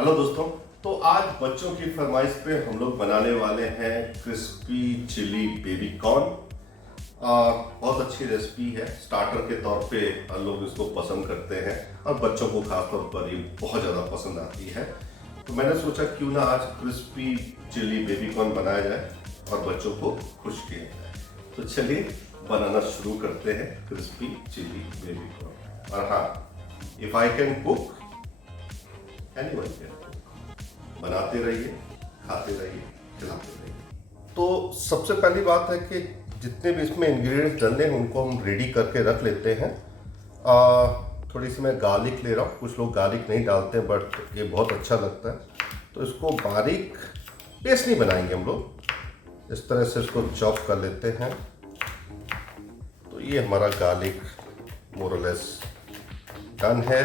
Hello दोस्तों। तो आज बच्चों की फरमाइश पे हम लोग बनाने वाले हैं क्रिस्पी चिली बेबी कॉर्न। बहुत अच्छी रेसिपी है। स्टार्टर के तौर पे लोग इसको पसंद करते हैं और बच्चों को खासतौर पर ये बहुत ज़्यादा पसंद आती है। तो मैंने सोचा क्यों ना आज क्रिस्पी चिली बेबी कॉर्न बनाया जाए और बच्चों को खुश किया जाए। तो चलिए बनाना शुरू करते हैं क्रिस्पी चिली बेबी कॉर्न। और हाँ, if I can cook anyone can cook. बनाते रहिए, खाते रहिए, खिलाते रहिए। तो सबसे पहली बात है कि जितने भी इसमें इंग्रेडिएंट्स डलने हैं उनको हम रेडी करके रख लेते हैं। थोड़ी सी मैं गार्लिक ले रहा हूँ। कुछ लोग गार्लिक नहीं डालते बट ये बहुत अच्छा लगता है। तो इसको बारीक पेस्ट नहीं बनाएंगे हम लोग, इस तरह से इसको चॉप कर लेते हैं। तो ये हमारा गार्लिक मोर और लेस डन है।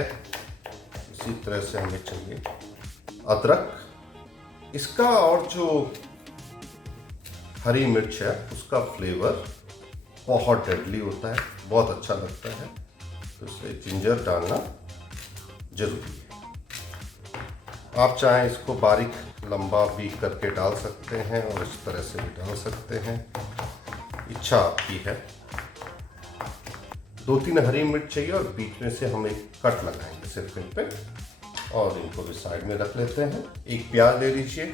इसी तरह से हमें चाहिए अदरक। इसका और जो हरी मिर्च है उसका फ्लेवर बहुत डेडली होता है, बहुत अच्छा लगता है। तो इसलिए जिंजर डालना जरूरी है। आप चाहें इसको बारीक लंबा भी करके डाल सकते हैं और इस तरह से भी डाल सकते हैं, इच्छा आपकी है। 2-3 हरी मिर्च चाहिए और बीच में से हम एक कट लगाएंगे सिर्फ इन पे, और इनको भी साइड में रख लेते हैं। एक प्याज ले लीजिए।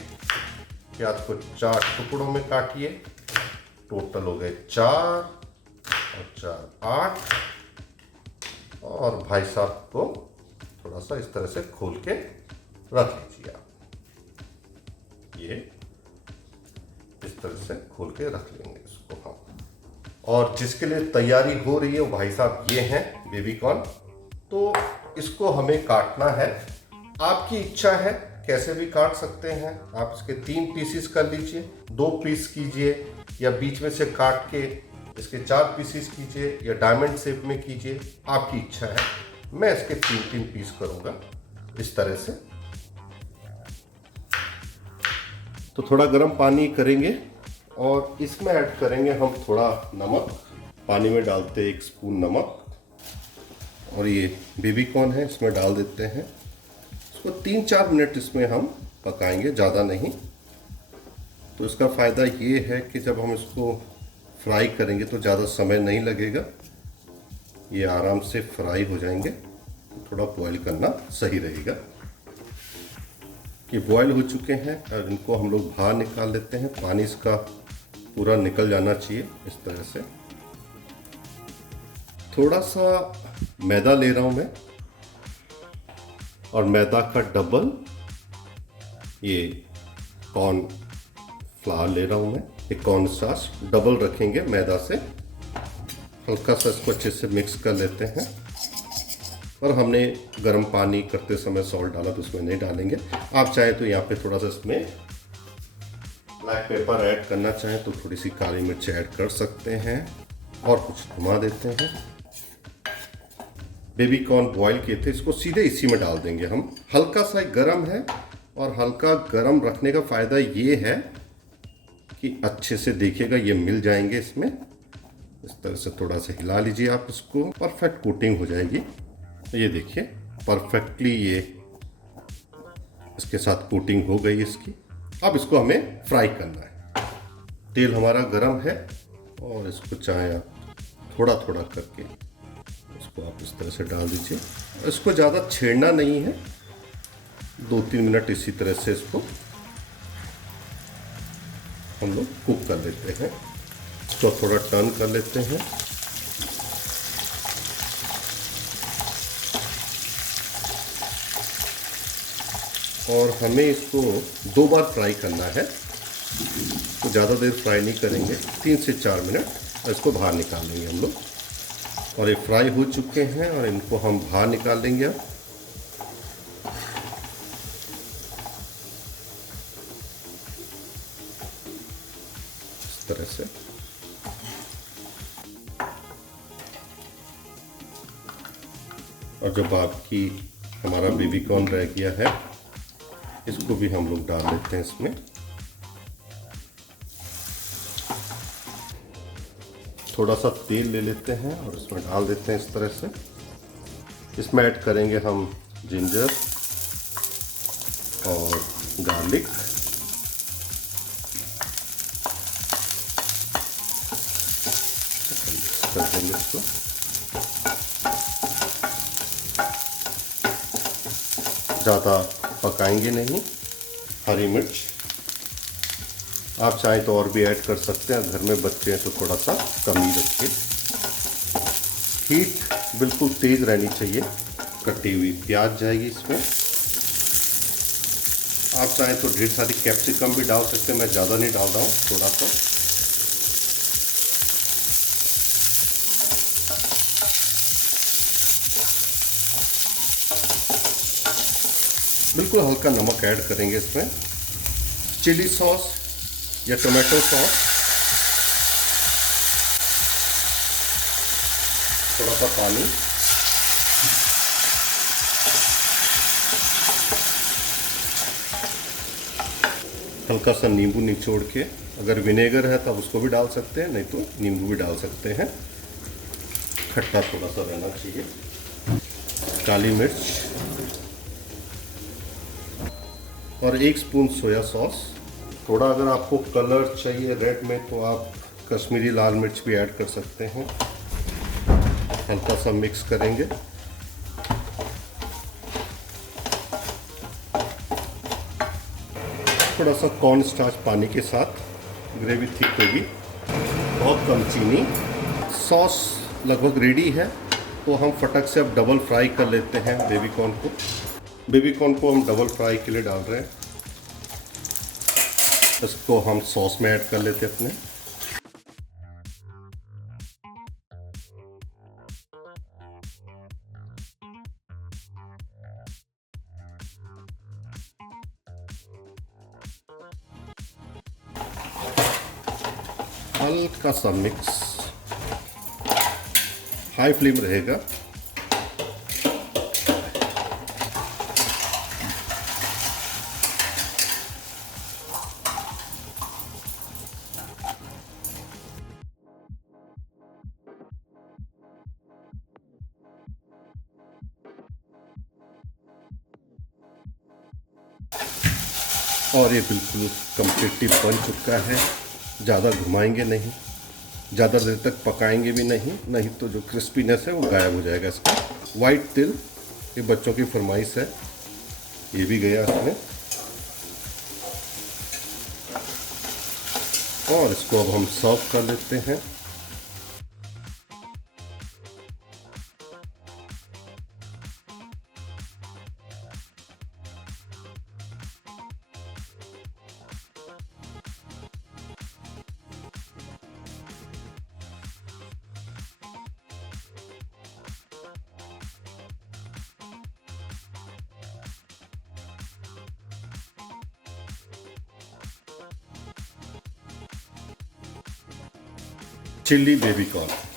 प्याज को 4 टुकड़ों में काटिए। टोटल हो गए 4 और 4 8। और भाई साहब को थोड़ा सा इस तरह से खोल के रख लीजिए आप। ये इस तरह से खोल के रख लेंगे इसको हम। और जिसके लिए तैयारी हो रही है वो भाई साहब ये हैं बेबी कॉर्न। तो इसको हमें काटना है। आपकी इच्छा है, कैसे भी काट सकते हैं। आप इसके 3 पीसेस कर लीजिए, 2 पीस कीजिए, या बीच में से काट के इसके 4 पीसेस कीजिए, या डायमंड शेप में कीजिए, आपकी इच्छा है। मैं इसके 3-3 पीस करूंगा इस तरह से। तो थोड़ा गर्म पानी करेंगे और इसमें ऐड करेंगे हम थोड़ा नमक। पानी में डालते 1 स्पून नमक, और ये बेबी कॉर्न है इसमें डाल देते हैं। इसको 3-4 मिनट इसमें हम पकाएंगे, ज़्यादा नहीं। तो इसका फ़ायदा ये है कि जब हम इसको फ्राई करेंगे तो ज़्यादा समय नहीं लगेगा, ये आराम से फ्राई हो जाएंगे। थोड़ा बॉईल करना सही रहेगा। ये बॉईल हो चुके हैं और इनको हम लोग बाहर निकाल लेते हैं। पानी इसका पूरा निकल जाना चाहिए इस तरह से। थोड़ा सा मैदा ले रहा हूँ मैं, और मैदा का डबल ये कॉर्न फ्लावर ले रहा हूँ मैं। एक कॉर्न स्टार्च डबल रखेंगे मैदा से। हल्का सा इसको अच्छे से मिक्स कर लेते हैं। और हमने गर्म पानी करते समय सॉल्ट डाला तो इसमें नहीं डालेंगे। आप चाहें तो यहाँ पे थोड़ा सा इसमें ब्लैक पेपर ऐड करना चाहें तो थोड़ी सी काली मिर्च ऐड कर सकते हैं, और कुछ घुमा देते हैं। बेबी कॉर्न बॉईल किए थे, इसको सीधे इसी में डाल देंगे हम। हल्का सा गर्म है, और हल्का गर्म रखने का फ़ायदा ये है कि अच्छे से देखिएगा ये मिल जाएंगे इसमें। इस तरह से थोड़ा सा हिला लीजिए आप इसको, परफेक्ट कोटिंग हो जाएगी। तो ये देखिए परफेक्टली ये इसके साथ कोटिंग हो गई इसकी। अब इसको हमें फ्राई करना है। तेल हमारा गर्म है, और इसको चाहे आप थोड़ा थोड़ा करके इसको आप इस तरह से डाल दीजिए। इसको ज़्यादा छेड़ना नहीं है। 2-3 मिनट इसी तरह से इसको हम लोग कुक कर लेते हैं। इसको थोड़ा टर्न कर लेते हैं। और हमें इसको 2 बार फ्राई करना है, तो ज़्यादा देर फ्राई नहीं करेंगे, 3 से 4 मिनट, और इसको बाहर निकाल लेंगे हम लोग। और ये फ्राई हो चुके हैं और इनको हम बाहर निकाल लेंगे अब। इस तरह से। और जो बाकी हमारा बेबी कॉर्न रह गया है इसको भी हम लोग डाल देते हैं इसमें। थोड़ा सा तेल ले लेते हैं और इसमें डाल देते हैं इस तरह से। इसमें ऐड करेंगे हम जिंजर, और गार्लिक, कर देंगे इसको। ज़्यादा पकाएंगे नहीं। हरी मिर्च आप चाहें तो और भी ऐड कर सकते हैं, घर में बच्चे हैं तो थोड़ा सा कम ही रखिए। हीट बिल्कुल तेज़ रहनी चाहिए। कटी हुई प्याज जाएगी इसमें। आप चाहें तो ढेर सारी कैप्सिकम भी डाल सकते हैं, मैं ज़्यादा नहीं डाल रहा हूँ, थोड़ा सा। बिल्कुल हल्का नमक ऐड करेंगे इसमें। चिली सॉस या टोमेटो सॉस, थोड़ा सा पानी, हल्का सा नींबू निचोड़ के, अगर विनेगर है तब उसको भी डाल सकते हैं, नहीं तो नींबू भी डाल सकते हैं। खट्टा थोड़ा सा रहना चाहिए। काली मिर्च और 1 स्पून सोया सॉस। थोड़ा अगर आपको कलर चाहिए रेड में तो आप कश्मीरी लाल मिर्च भी ऐड कर सकते हैं। हल्का सा मिक्स करेंगे। थोड़ा सा कॉर्न स्टार्च पानी के साथ, ग्रेवी थिक होगी। बहुत कम चीनी। सॉस लगभग रेडी है, तो हम फटक से अब डबल फ्राई कर लेते हैं बेबी कॉर्न को। बेबी कॉर्न को हम डबल फ्राई के लिए डाल रहे हैं। इसको हम सॉस में ऐड कर लेते हैं अपने। हल्का सा मिक्स, हाई फ्लेम रहेगा। और ये बिल्कुल कम्प्लीटली बन चुका है। ज़्यादा घुमाएंगे नहीं, ज़्यादा देर तक पकाएंगे भी नहीं, नहीं तो जो क्रिस्पीनेस है वो गायब हो जाएगा इसका। वाइट तिल, ये बच्चों की फरमाइश है, ये भी गया इसमें। और इसको अब हम सर्व कर लेते हैं। Chilli baby corn.